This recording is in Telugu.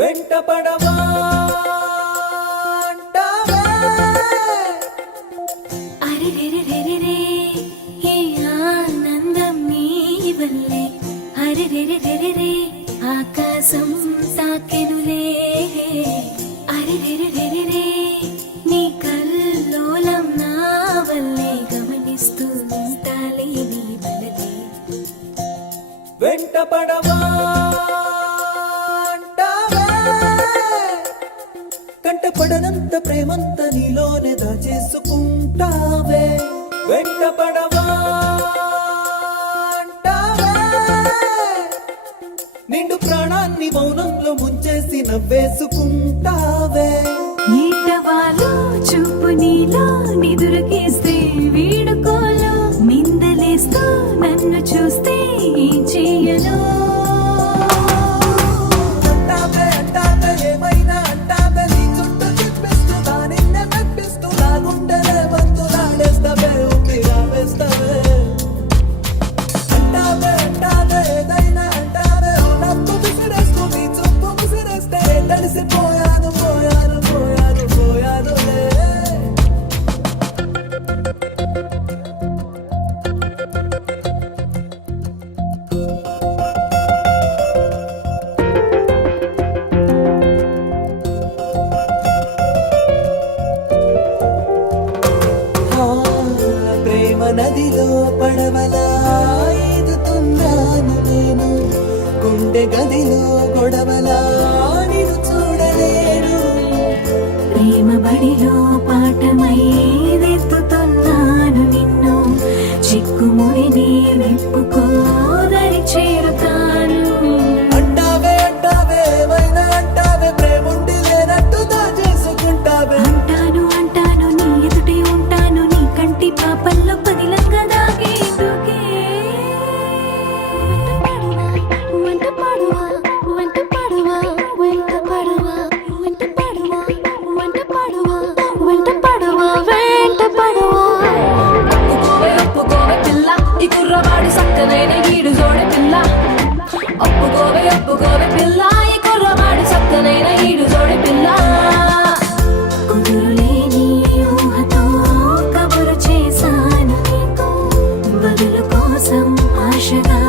వెంట పడవా అంటావే. అరే రే రే రే రే ఏ ఆనందం నీ వల్లే. అరే రే రే రే రే ఆకాశం తాకెనులే. అరే రే రే రే రే నీ కల్లోలం నా వల్లే. గమనిస్తూ ఉంటాలే నీ వలలే. వెంట పడవా కంటపడనంత ప్రేమంత నీలోనే దాచేసుకుంటావే. వెంట పడవా అంటావే. నిండు ప్రాణాన్ని మౌనంలో ముంచేసి నవ్వేసుకుంటావే. ఈటవాలు చూపు నీలో నిదురకేస్తే వీడుకోలు. మిందలేస్తూ నన్ను చూస్తే ఏం చెయ్యను. అంటావే అంటావే ఏమైనా అంటావే. నీ చుట్టూ తిప్పేస్తూ దానిన్నే మెప్పిస్తూ నా గుండెలే బంతులాడేస్తావే. ఊపిరా వేస్తావే. అంటావే అంటావే ఏదైనా అంటావే. ఓ నవ్వు విసిరేస్తూ నీ చూపు విసిరేస్తే తడిసిపోయాను పోయాను పోయాను పోయానులే. ప్రేమ నదిలో పడవలా ఈదుతున్నాను నేను. గుండె గదిలో గొడవలా నిన్ను చూడలేను. ప్రేమ బడిలో పాఠమై ఎత్తుతున్నాను నిన్ను. చిక్కుముడిని విప్పుకోదరి చేరుతాను. అంటావే అంటావే ఏమైనా అంటావే. ప్రేముండి లేనట్టు దాచేసుకుంటావే. అంటాను అంటాను నీ ఎదుటే ఉంటాను. నీ కంటి పాపల్లో పదిలంగా దాగేందుకే. వెంట పడువా వెంట పడువా వెంట పడువా వెంట పడువా వెంట పడువా వెంట పడువా వెంట పడువా. ఒప్పుకోవే ఒప్పుకోవే పిల్ల ఈ కుర్రవాడి సక్కనైన ఈడు జోడి పిల్ల. ఒప్పుకోవే ఒప్పుకోవే పిల్ల ఈ కుర్రవాడి సక్కనైన ఈడు జోడి పిల్ల. కుదురులేని ఊహతో కబురు చేశాను నీకు. బదులు కోసం ఆశగా